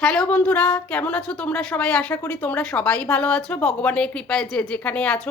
Hello বন্ধুরা, কেমন আছো তোমরা সবাই? আশা করি তোমরা সবাই ভালো আছো। ভগবানের কৃপায় যে যেখানে আছো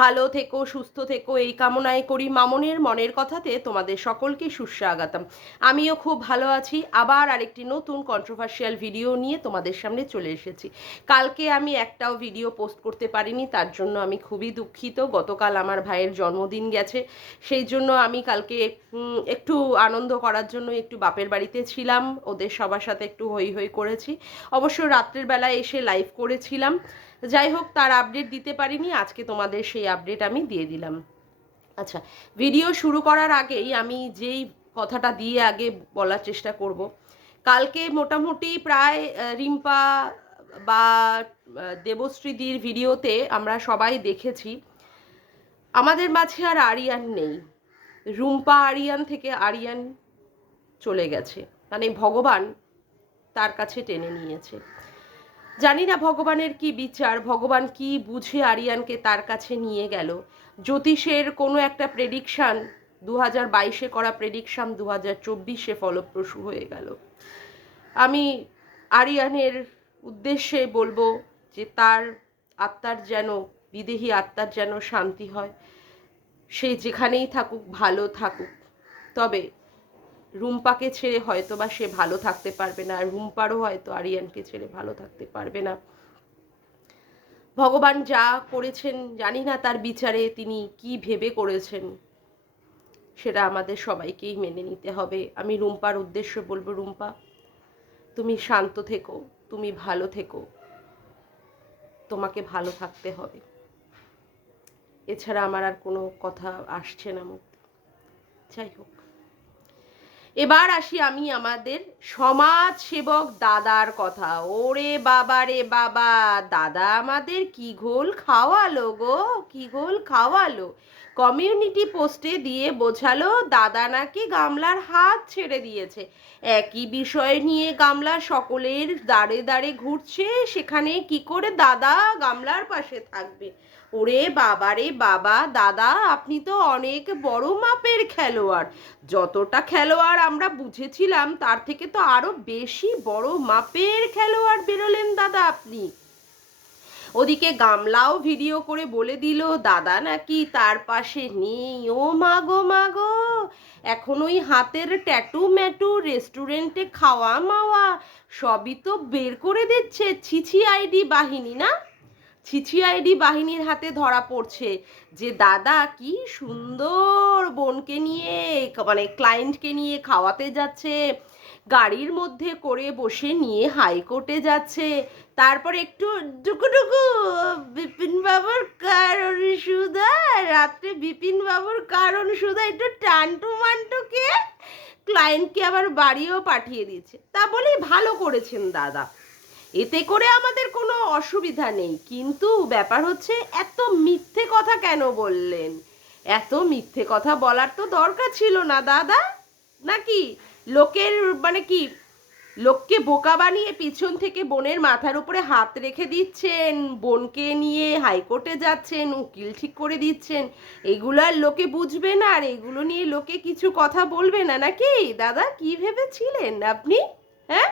ভালো থেকো, সুস্থ থেকো, এই কামনাই করি। মামনের মনের কথাতে তোমাদের সকলকে সুস্বাগতম। আমিও খুব ভালো আছি। আবার আরেকটি নতুন কন্ট্রোভার্সিয়াল ভিডিও নিয়ে তোমাদের সামনে চলে এসেছি। কালকে আমি একটাও ভিডিও পোস্ট করতে পারিনি, তার জন্য আমি খুবই দুঃখিত। গতকাল আমার ভাইয়ের জন্মদিন গেছে, সেই জন্য আমি কালকে একটু আনন্দ করার জন্য একটু বাপের বাড়িতে ছিলাম, ওদের সবার সাথে একটু হই হই করেছি। অবশ্য রাত্রের বেলায় এসে লাইভ করেছিলাম। যাই হোক, তার আপডেট দিতে পারিনি, আজকে তোমাদের সেই আপডেট আমি দিয়ে দিলাম। আচ্ছা, ভিডিও শুরু করার আগেই আমি যেই কথাটা দিয়ে আগে বলার চেষ্টা করব। কালকে মোটামুটি প্রায় রিম্পা বা দেবশ্রীদির ভিডিওতে আমরা সবাই দেখেছি আমাদের মাঝে আর আরিয়ান নেই। রুম্পা আরিয়ান থেকে আরিয়ান চলে গেছে, মানে ভগবান তার কাছে টেনে নিয়েছে। জানি না ভগবানের কি বিচার, ভগবান কি বুঝে আরিয়ানকে তার কাছে নিয়ে গেল। জ্যোতিষের কোনো একটা প্রেডিকশান 2022-এ করা প্রেডিকশান 2024-এ ফলপ্রসূ হয়ে গেল। আমি আরিয়ানের উদ্দেশ্যে বলবো যে তার আত্মার যেন, বিদেহী আত্মার যেন শান্তি হয়। সে যেখানেই থাকুক ভালো থাকুক। তবে রুম্পাকে ছেড়ে হয়তো বা সে ভালো থাকতে পারবে না, আর রুম্পারও হয়তো আরিয়ানকে ছেড়ে ভালো থাকতে পারবে না। ভগবান যা করেছেন জানি না তার বিচারে তিনি কি ভেবে করেছেন, সেটা আমাদের সবাইকেই মেনে নিতে হবে। আমি রুম্পার উদ্দেশ্যে বলবো, রুম্পা তুমি শান্ত থেকো, তুমি ভালো থেকো, তোমাকে ভালো থাকতে হবে। এছাড়া আমার আর কোনো কথা আসছে না মুখে। যাই হোক, এবার আসি আমি আমাদের সমাজ সেবক দাদার কথা। ওরে বাবা রে বাবা, দাদা আমাদের কি ঘোল খাওয়ালো গো, কি ঘোল খাওয়ালো। কমিউনিটি পোস্টে দিয়ে বোঝালো দাদা নাকি গামলার হাত ছেড়ে দিয়েছে। একই বিষয় নিয়ে গামলা সকলের দাঁড়ে দাঁড়ে ঘুরছে, সেখানে কি করে দাদা গামলার পাশে থাকবে। ওরে বাবা রে বাবা, দাদা আপনি তো অনেক বড় মাপের খেলোয়াড়। যতটা খেলোয়াড় আমরা বুঝেছিলাম তার থেকে তো আরো বেশি বড় মাপের খেলোয়াড় বেরোলেন দাদা আপনি। ওদিকে গামলাও ভিডিও করে বলে দিল দাদা নাকি তার পাশে নেই। ও মাগো মাগো, এখন ওই হাতের ট্যাটু ম্যাটু, রেস্টুরেন্টে খাওয়া মাওয়া সবই তো বের করে দিচ্ছে ছিছি আইডি বাহিনী, না? ছিছি আইডি বাহিনীর হাতে ধরা পড়ছে যে দাদা কি সুন্দর বোনকে নিয়ে, মানে ক্লায়েন্টকে নিয়ে খাওয়াতে যাচ্ছে, গাড়ির মধ্যে করে বসে নিয়ে হাইকোর্টে যাচ্ছে, তারপর একটু টুকুটুকু বিপিন বাবুর কারণ সুদা, রাত্রে বিপিন বাবুর কারণ সুদা একটু টান্টু মান্টুকে ক্লায়েন্টকে আবার বাড়িও পাঠিয়ে দিচ্ছে। তা বলি ভালো করেছেন দাদা, এতে করে আমাদের কোনো অসুবিধা নেই, কিন্তু ব্যাপার হচ্ছে এত মিথ্যে কথা কেন বললেন? এত মিথ্যে কথা বলার তো দরকার ছিল না দাদা, নাকি? লোকের মানে কি, লোককে বোকা বানিয়ে পিছন থেকে বোনের মাথার উপরে হাত রেখে দিচ্ছেন, বোনকে নিয়ে হাইকোর্টে যাচ্ছেন, উকিল ঠিক করে দিচ্ছেন, এগুলো আর লোকে বুঝবে না, আর এগুলো নিয়ে লোকে কিছু কথা বলবে না নাকি? দাদা কি ভেবেছিলেন আপনি? হ্যাঁ,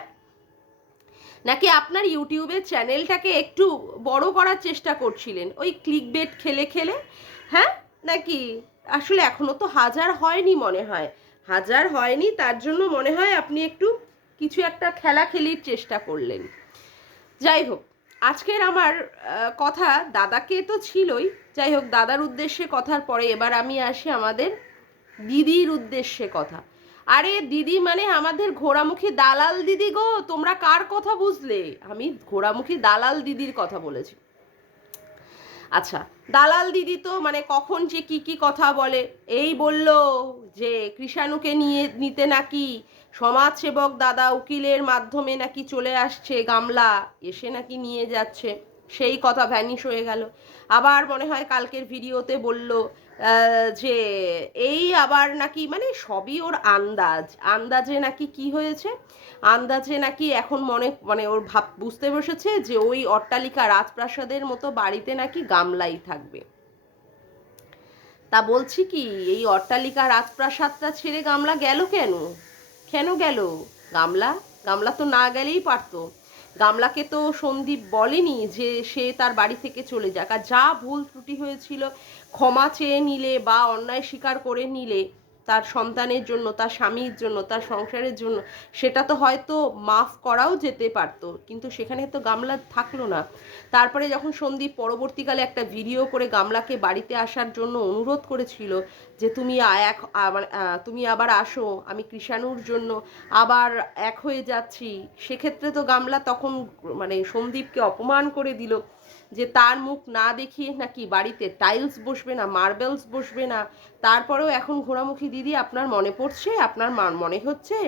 নাকি আপনার ইউটিউবের চ্যানেলটাকে একটু বড় করার চেষ্টা করছিলেন ওই ক্লিকবেট খেলে খেলে? হ্যাঁ, নাকি আসলে এখনো তো 1000 হয়নি মনে হয়, 1000 হয়নি, তার জন্য মনে হয় আপনি একটু কিছু একটা খেলা খেলির চেষ্টা করলেন। যাই হোক, আজকের আমার কথা দাদাকে তো ছিলই। যাই হোক, দাদার উদ্দেশ্যে কথার পরে এবার আমি আসি আমাদের দিদির উদ্দেশ্যে কথা। আরে দিদি মানে আমাদের ঘোড়ামুখী দালাল দিদি গো, তোমরা কার কথা বুঝলে? আমি ঘোড়ামুখী দালাল দিদির কথা বলেছি। আচ্ছা, দালাল দিদি তো মানে কখন যে কি কি কথা বলে। এই বলল যে কৃষাণুকে নিতে নাকি সমাজসেবক দাদা উকিলের মাধ্যমে নাকি চলে আসছে গামলা, এসে নাকি নিয়ে যাচ্ছে, সেই কথা ভ্যানিশ হয়ে গেল। আবার মনে হয় কালকের ভিডিওতে বলল যে এই আবার নাকি, মানে সবই ওর আন্দাজ, আন্দাজে নাকি কি হয়েছে, আন্দাজে নাকি এখন মানে ওর বুঝতে বসেছে যে ওই অট্টালিকা রাজপ্রাসাদের মতো বাড়িতে নাকি গামলাই থাকবে। তা বলছি কি, এই অট্টালিকা রাজপ্রাসাদটা ছেড়ে গামলা গেল কেন? কেন গেল গামলা? গামলা তো না গেলেই পারতো। গামলাকে তো সন্দীপ বলেনি যে সে তার বাড়ি থেকে চলে যাক, আর যা ভুল ত্রুটি হয়েছিল ক্ষমা চেয়ে নিলে বা অন্যায় স্বীকার করে নিলে তার সন্তানের জন্য, তার স্বামীর জন্য, তার সংসারের জন্য, সেটা তো হয়তো মাফ করাও যেতে পারতো, কিন্তু সেখানে তো গামলা থাকলো না। তারপরে যখন সন্দীপ পরবর্তীকালে একটা ভিডিও করে গামলাকে বাড়িতে আসার জন্য অনুরোধ করেছিল যে তুমি তুমি আবার আসো, আমি কৃষাণুর জন্য আবার এক হয়ে যাচ্ছি, সেক্ষেত্রে তো গামলা তখন মানে সন্দীপকে অপমান করে দিল যে তার মুখ না দেখিয়ে নাকি বাড়িতে টাইলস বসবে না, মার্বেলস বসবে না। তারপরেও এখন ঘোড়ামুখী দিদি আপনার মনে পড়ছে, আপনার মনে হচ্ছে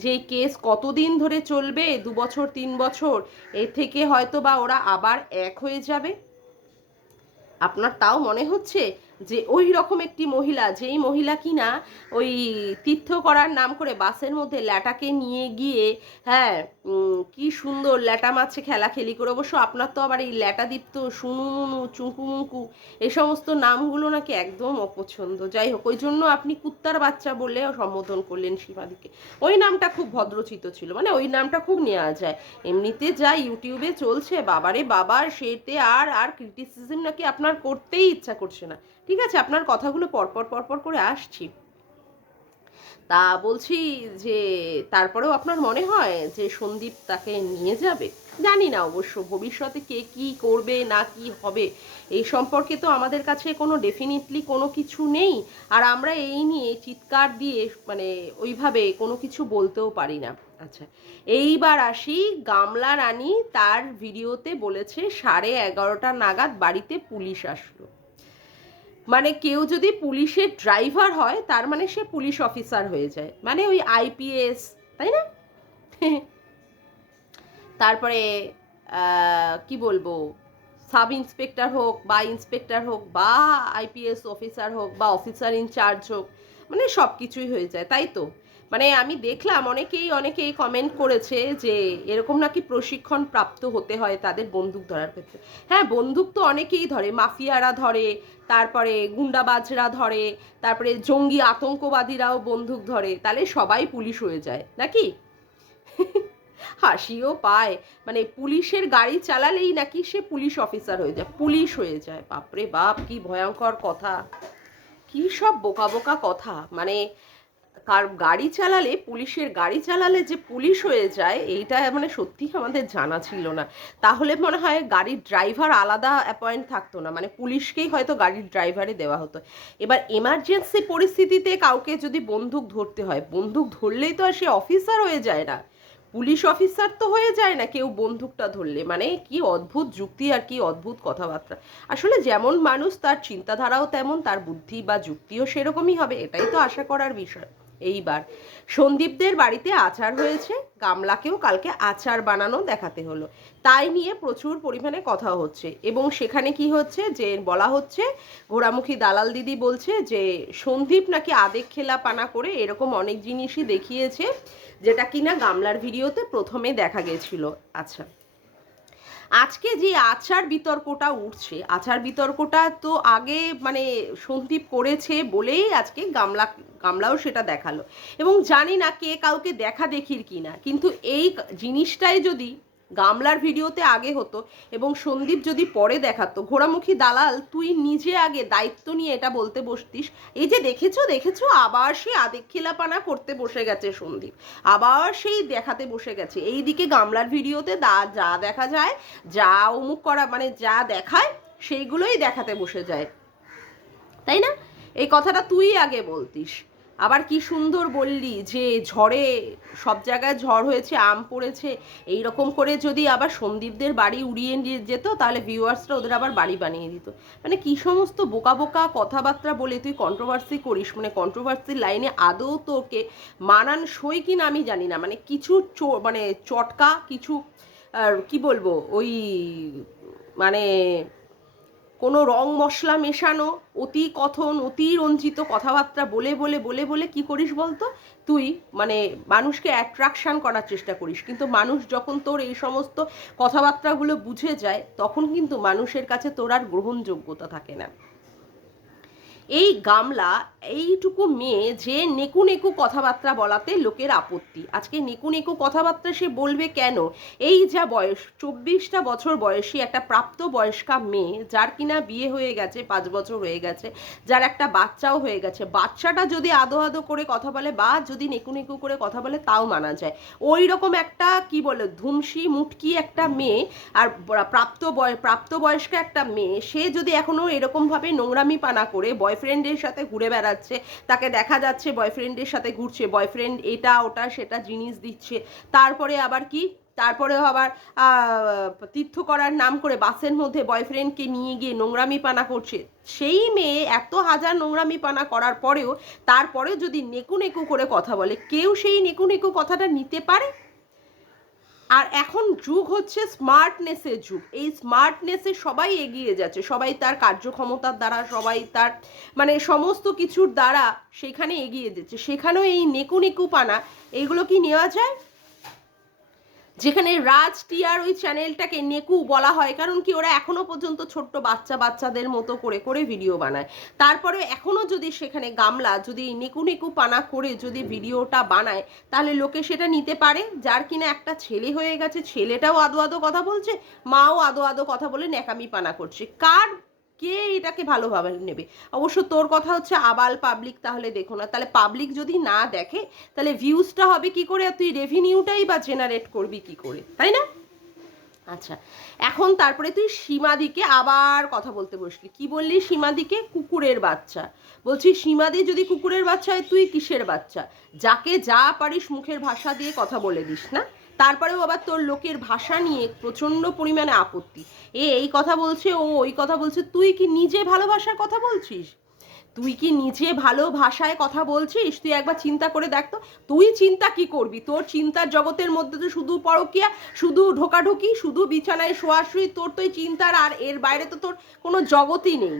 যে এই কেস কতদিন ধরে চলবে, 2 বছর 3 বছর, এর থেকে হয়তো বা ওরা আবার এক হয়ে যাবে। আপনার তাও মনে হচ্ছে যে ওই রকম একটি মহিলা, যেই মহিলা কিনা ওই তীর্থ করার নাম করে বাসের মধ্যে ল্যাটাকে নিয়ে গিয়ে, হ্যাঁ, কি সুন্দর ল্যাটা মাছে খেলাখেলি করে, অবশ্য আপনার তো আবার এই ল্যাটাদীপ্ত, সুনুমুনু, চুঙ্কুমুঙ্কু এই সমস্ত নামগুলো নাকি একদম অপছন্দ। যাই হোক, ওই জন্য আপনি কুত্তার বাচ্চা বলে সম্বোধন করলেন সীমাদিকে। ওই নামটা খুব ভদ্রচিত ছিল, মানে ওই নামটা খুব নেওয়া যায়। এমনিতে যা ইউটিউবে চলছে, বাবারে বাবার, সেতে আর আর ক্রিটিসিজম নাকি আপনার করতেই ইচ্ছা করছে না। ঠিক আছে, আপনার কথাগুলো পরপর পরপর করে আসছি। তা বলছি যে তারপরেও আপনার মনে হয় যে সন্দীপ তাকে নিয়ে যাবে? জানি না অবশ্য ভবিষ্যতে কে কি করবে না কি হবে এই সম্পর্কে তো আমাদের কাছে কোনো ডেফিনিটলি কোনো কিছু নেই, আর আমরা এই নিয়ে চিৎকার দিয়ে মানে ওইভাবে কোনো কিছু বলতেও পারি না। আচ্ছা, এইবার আসি, গামলা রানী তার ভিডিওতে বলেছে 11:30 নাগাদ বাড়িতে পুলিশ আসলো। মানে কেউ যদি পুলিশের ড্রাইভার হয় তার মানে সে পুলিশ অফিসার হয়ে যায়, মানে ওই আইপিএস, তাই না? তারপরে কি বলবো, সাব ইন্সপেক্টর হোক বা ইন্সপেক্টর হোক বা আইপিএস অফিসার হোক বা অফিসার ইনচার্জ হোক, মানে সব কিছুই হয়ে যায়, তাই তো? মানে আমি দেখলাম অনেকেই কমেন্ট করেছে যে এরকম নাকি প্রশিক্ষণ প্রাপ্ত হতে হয় তাদের বন্দুক ধরার ক্ষেত্রে। হ্যাঁ, বন্দুক তো অনেকেই ধরে, মাফিয়ারা ধরে, তারপরে গুন্ডাবাজরা ধরে, তারপরে জঙ্গি আতঙ্কবাদীরাও বন্দুক ধরে, তাহলে সবাই পুলিশ হয়ে যায় নাকি? হাসিও পায়, মানে পুলিশের গাড়ি চালালেই নাকি সে পুলিশ অফিসার হয়ে যায়, পুলিশ হয়ে যায়। বাপরে বাপ, কি ভয়ঙ্কর কথা, কি সব বোকা বোকা কথা। মানে কার গাড়ি চালালে, পুলিশের গাড়ি চালালে যে পুলিশ হয়ে যায়, এইটা মানে সত্যি আমাদের জানা ছিল না। তাহলে মনে হয় গাড়ির ড্রাইভার আলাদা অ্যাপয়েন্ট থাকতো না, মানে পুলিশকেই হয়তো গাড়ির ড্রাইভারে দেওয়া হতো। এবার এমার্জেন্সি পরিস্থিতিতে কাউকে যদি বন্দুক ধরতে হয়, বন্দুক ধরলেই তো আর সে অফিসার হয়ে যায় না, পুলিশ অফিসার তো হয়ে যায় না কেউ বন্দুকটা ধরলে। মানে কি অদ্ভুত যুক্তি আর কি অদ্ভুত কথাবার্তা। আসলে যেমন মানুষ তার চিন্তাধারাও তেমন, তার বুদ্ধি বা যুক্তিও সেরকমই হবে, এটাই তো আশা করার বিষয়। এইবার সন্দীপদের বাড়িতে আচার হয়েছে, গামলাকেও কালকে আচার বানানো দেখাতে হলো, তাই নিয়ে প্রচুর পরিমাণে কথা হচ্ছে। এবং সেখানে কি হচ্ছে যে বলা হচ্ছে, ঘোড়ামুখী দালাল দিদি বলছে যে সন্দীপ নাকি আদেক খেলাপানা করে এরকম অনেক জিনিসই দেখিয়েছে, যেটা কিনা গামলার ভিডিওতে প্রথমে দেখা গেছিল। আচ্ছা, আজকে যে আচার বিতর্কটা উঠছে, আচার বিতর্কটা তো আগে মানে সন্দীপ করেছে বলেই আজকে গামলাও সেটা দেখালো। এবং জানি না কে কাউকে দেখা দেখির কিনা, কিন্তু এই জিনিসটাই যদি গামলার ভিডিওতে আগে হতো এবং সন্দীপ যদি পরে দেখাতো, ঘোড়ামুখী দালাল তুই নিজে আগে দায়িত্ব নিয়ে এটা বলতে বসতিস, এই যে দেখেছো দেখেছো আবার সেই আদেক খেলাপানা করতে বসে গেছে সন্দীপ, আবার সেই দেখাতে বসে গেছে। এইদিকে গামলার ভিডিওতে যা দেখা যায়, যা অমুক করা মানে যা দেখায় সেইগুলোই দেখাতে বসে যায়, তাই না? এই কথাটা তুই আগে বলতিস। আবার কি সুন্দর বললি যে ঝড়ে সব জায়গায় ঝড় হয়েছে, আম পড়েছে, এই রকম করে যদি আবার সন্দীপদের বাড়ি উড়িয়ে নিয়ে যেত তাহলে ভিউয়ার্সরা ওদের আবার বাড়ি বানিয়ে দিত। মানে কি সমস্ত বোকা বোকা কথাবার্তা বলে তুই কন্ট্রোভার্সি করিস, মানে কন্ট্রোভার্সির লাইনে আদৌ তোকে মানান সই কিনা আমি জানি না। মানে কিছু মানে চটকা কিছু কি বলবো ওই মানে কোনো রং মশলা মেশানো অতি কথন অতিরঞ্জিত কথাবার্তা বলে বলে বলে বলে কি করিস বলতো তুই, মানে মানুষকে অ্যাট্রাকশান করার চেষ্টা করিস, কিন্তু মানুষ যখন তোর এই সমস্ত কথাবার্তাগুলো বুঝে যায় তখন কিন্তু মানুষের কাছে তোর আর গ্রহণযোগ্যতা থাকে না। এই গামলা এইটুকু মেয়ে যে নেকু নেকু কথাবার্তা বলাতে লোকের আপত্তি। আজকে নেকু নেকু কথাবার্তা সে বলবে কেন? এই যা বয়স, 24টা বছর বয়সী একটা প্রাপ্তবয়স্কা মেয়ে, যার কিনা বিয়ে হয়ে গেছে, 5 বছর হয়ে গেছে, যার একটা বাচ্চাও হয়ে গেছে, বাচ্চাটা যদি আদো আদো করে কথা বলে বা যদি নেকু নেকু করে কথা বলে তাও মানা যায়। ওই রকম একটা কি বলে ধুমসি মুটকি একটা মেয়ে আর প্রাপ্তবয়স্ক একটা মেয়ে, সে যদি এখনো এরকমভাবে নোংরামি পানা করে বয়ফ্রেন্ডের সাথে ঘুরে বেড়াচ্ছে, তাকে দেখা যাচ্ছে বয়ফ্রেন্ডের সাথে ঘুরছে, বয়ফ্রেন্ড এটা ওটা সেটা জিনিস দিচ্ছে, তারপরে আবার কি, তারপরেও আবার তীর্থ করার নাম করে বাসের মধ্যে বয়ফ্রেন্ডকে নিয়ে গিয়ে নোংরামি পানা করছে, সেই মেয়ে এত হাজার নোংরামি পানা করার পরেও তারপরেও যদি নেকু নেকু করে কথা বলে, কেউ সেই নেকু নেকু কথাটা নিতে পারে? আর এখন যুগ হচ্ছে স্মার্টনেসের যুগ। এই স্মার্টনেসে সবাই এগিয়ে যাচ্ছে, সবাই তার কার্যক্ষমতার দ্বারা, সবাই তার মানে সমস্ত কিছুর দ্বারা সেখানে এগিয়ে যাচ্ছে। সেখানেও এই নেকু নেকু পানা এইগুলো কি নেওয়া যায়? যেখানে রাজ টিয়ার ওই চ্যানেলটাকে নেকু বলা হয়, কারণ কি ওরা এখনো পর্যন্ত ছোট্ট বাচ্চাদের মতো করে করে ভিডিও বানায়। তারপরে এখনো যদি সেখানে গামলা যদি নেকু নেকু পানা করে যদি ভিডিওটা বানায়, তাহলে লোকে সেটা নিতে পারে? যার কিনা একটা ছেলে হয়ে গেছে, ছেলেটাও আদো আদো কথা বলছে, মাও আদো আদো কথা বলে ন্যাকামি পানা করছে, কে এটাকে ভালোভাবে নেবে? অবশ্য তোর কথা হচ্ছে আবাল পাবলিক, তাহলে দেখো না, তাহলে পাবলিক যদি না দেখে তাহলে ভিউজটা হবে কি করে, আর তুই রেভিনিউটাই বা জেনারেট করবি কি করে, তাই না? আচ্ছা, এখন তারপরে তুই সীমাদিকে আবার কথা বলতে বসলি, কি বললি? সীমাদিকে কুকুরের বাচ্চা। বলছি সীমাদি যদি কুকুরের বাচ্চা হয়, তুই কিসের বাচ্চা? যাকে যা পারিস মুখের ভাষা দিয়ে কথা বলে দিস না, তারপরেও আবার তোর লোকের ভাষা নিয়ে প্রচণ্ড পরিমাণে আপত্তি। এই কথা বলছে, ও ওই কথা বলছে, তুই কি নিজে ভালো ভাষায় কথা বলছিস? তুই কি নিজে ভালো ভাষায় কথা বলছিস? তুই একবার চিন্তা করে দেখ তো। তুই চিন্তা কি করবি? তোর চিন্তার জগতের মধ্যে তো শুধু পরকীয়া, শুধু ঢোকাঢুকি, শুধু বিছানায় শোয়াশুয়ি, তোর তো চিন্তার আর এর বাইরে তো তোর কোনো জগতই নেই।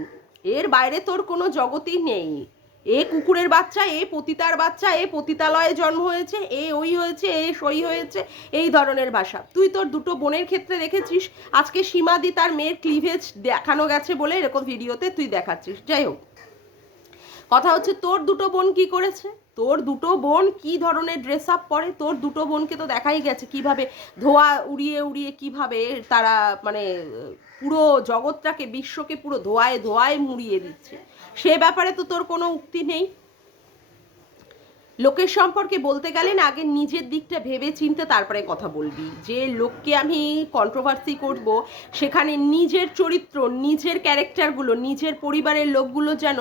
এর বাইরে তোর কোনো জগতই নেই। এ কুকুরের বাচ্চা, এ পতিতার বাচ্চা, এ পতিতালয়ে জন্ম হয়েছে, এ ওই হয়েছে, এ সই হয়েছে, এই ধরনের ভাষা তুই তোর দুটো বোনের ক্ষেত্রে দেখেছিস। আজকে সীমাদি তার মেয়ের ক্লিভেজ দেখানো গেছে বলে এরকম ভিডিওতে তুই দেখাচ্ছিস। যাই হোক, কথা হচ্ছে তোর দুটো বোন কি করেছে, তোর দুটো বোন কি ধরনের ড্রেস আপ পরে, তোর দুটো বোনকে তো দেখাই গেছে কিভাবে ধোয়া উড়িয়ে উড়িয়ে কিভাবে তারা মানে পুরো জগৎটাকে, বিশ্বকে পুরো ধোয়ায় ধোয়ায় মুড়িয়ে দিচ্ছে। সে ব্যাপারে তো তোর কোনো উক্তি নেই। লোকের সম্পর্কে বলতে গেলে না, আগে নিজের দিকটা ভেবে চিনতে তারপরে কথা বলবি। যে লোককে আমি কন্ট্রোভার্সি করব, সেখানে নিজের চরিত্র, নিজের ক্যারেক্টারগুলো, নিজের পরিবারের লোকগুলো যেন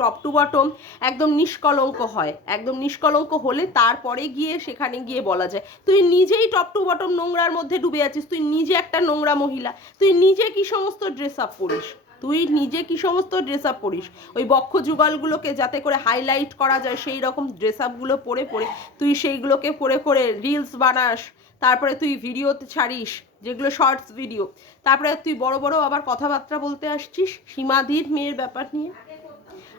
টপ টু বটম একদম নিষ্কলঙ্ক হয়। একদম নিষ্কলঙ্ক হলে তারপরে গিয়ে সেখানে গিয়ে বলা যায়। তুই নিজেই টপ টু বটম নোংরার মধ্যে ডুবে আছিস, তুই নিজে একটা নোংরা মহিলা, তুই নিজে কি সমস্ত ড্রেস আপ পরিস, তুই নিজে কি সমস্ত ড্রেস আপ পরিস, ওই বক্ষ যুগলগুলোকে যাতে করে হাইলাইট করা যায় সেই রকম ড্রেস আপগুলো পরে পরে তুই সেইগুলোকে পরে পরে রিলস বানাস, তারপরে তুই ভিডিওতে ছাড়িস যেগুলো শর্টস ভিডিও, তারপরে তুই বড় বড় আবার কথাবার্তা বলতে আসছিস সীমাদির মেয়ের ব্যাপার নিয়ে।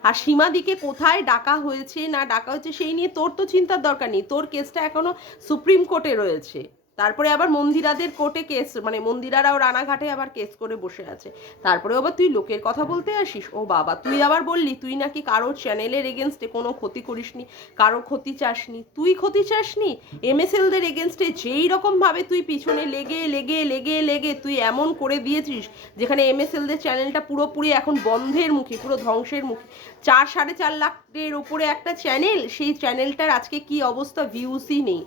আর সীমাদিকে কোথায় ডাকা হয়েছে না ডাকা হয়েছে সেই নিয়ে তোর তো চিন্তার দরকার নেই, তোর কেসটা এখনো সুপ্রিম কোর্টে রয়েছে। তারপরে আবার মন্দিরাদের কোর্টে কেস, মানে মন্দিরারাও রানাঘাটে আবার কেস করে বসে আছে। তারপরে আবার তুই লোকের কথা বলতে আসিস। ও বাবা, তুই আবার বললি তুই নাকি কারোর চ্যানেলের এগেনস্টে কোনো ক্ষতি করিসনি, কারোর ক্ষতি চাসনি। তুই ক্ষতি চাসনি? এমএসএলদের এগেনস্টে যেই রকমভাবে তুই পিছনে লেগে লেগে লেগে লেগে তুই এমন করে দিয়েছিস, যেখানে এমএসএলদের চ্যানেলটা পুরোপুরি এখন বন্ধের মুখে, পুরো ধ্বংসের মুখে। 4-4.5 লাখের উপরে একটা চ্যানেল, সেই চ্যানেলটার আজকে কি অবস্থা, ভিউসই নেই,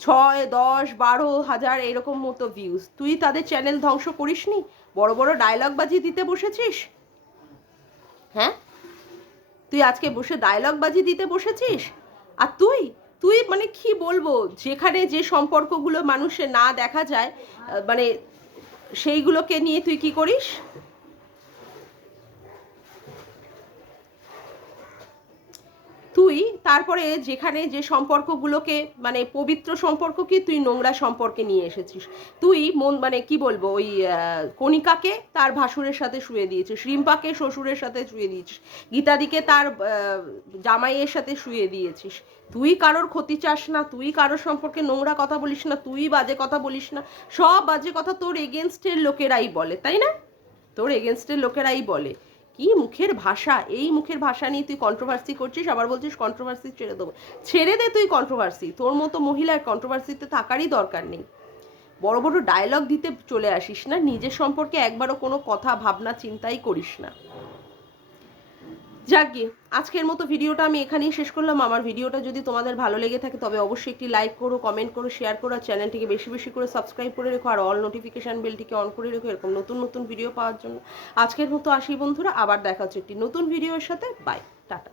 6, 10, 12 হাজার এরকম মতো ভিউজ। তুই তাদের চ্যানেল ধ্বংস করিসনি? বড় বড় ডায়লগ বাজি দিতে বসেছিস? হ্যাঁ, তুই আজকে বসে ডায়লগ বাজি দিতে বসেছিস। আর তুই তুই মানে কি বলবো, যেখানে যে সম্পর্কগুলো মানুষের না দেখা যায়, মানে সেইগুলোকে নিয়ে তুই কি করিস? তুই তারপরে যেখানে যে সম্পর্কগুলোকে মানে পবিত্র সম্পর্ককে তুই নোংরা সম্পর্কে নিয়ে এসেছিস। তুই মানে কি বলবো, ওই কণিকাকে তার ভাসুরের সাথে শুয়ে দিয়েছিস, রিম্পাকে শ্বশুরের সাথে শুয়ে দিয়েছিস, গীতাদিকে তার জামাইয়ের সাথে শুয়ে দিয়েছিস। তুই কারোর ক্ষতি চাস না, তুই কারোর সম্পর্কে নোংরা কথা বলিস না, তুই বাজে কথা বলিস না। সব বাজে কথা তোর এগেনস্টের লোকেরাই বলে, তাই না? তোর এগেনস্টের লোকেরাই বলে। কি মুখের ভাষা, এই মুখের ভাষা নিয়ে তুই কন্ট্রোভার্সি করছিস, আবার বলছিস কন্ট্রোভার্সি ছেড়ে দেবো। ছেড়ে দে তুই কন্ট্রোভার্সি, তোর মতো মহিলার কন্ট্রোভার্সিতে থাকারই দরকার নেই। বড় বড় ডায়লগ দিতে চলে আসিস না, নিজের সম্পর্কে একবারও কোনো কথা ভাবনা চিন্তাই করিস না। যাকে আজকের মতো ভিডিওটা আমি এখানেই শেষ করলাম। আমার ভিডিওটা যদি তোমাদের ভালো লেগে থাকে তবে অবশ্যই একটি লাইক করো, কমেন্ট করো, শেয়ার করো, আর চ্যানেলটিকে বেশি বেশি করে সাবস্ক্রাইব করে রেখো, আর অল নোটিফিকেশান বেলটিকে অন করে রেখো এরকম নতুন নতুন ভিডিও পাওয়ার জন্য। আজকের মতো আসি বন্ধুরা, আবার দেখা হচ্ছে একটি নতুন ভিডিওর সাথে। Bye, tata.